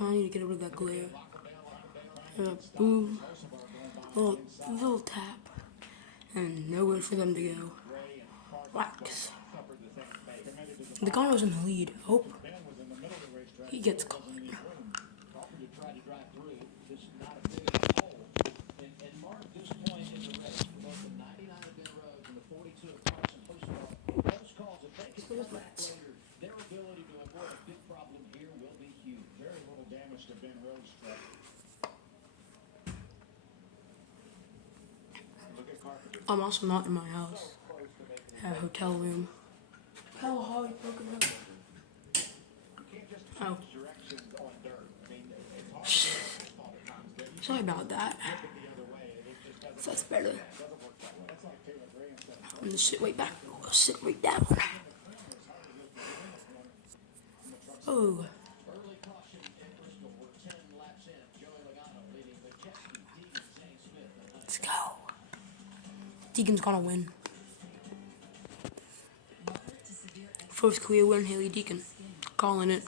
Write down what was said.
I need to get rid of that glare. Boom. Little tap. And nowhere for them to go. Wax. The Gano's in the lead. Oh. He gets caught. I'm also not in my house. I have a hotel room. How hard broken up. Oh. Sorry about that. So that's better. I'm gonna sit right back. I'll sit right down. Oh. Let's go. Deacon's gonna win. First career win, Haley Deacon. Calling it.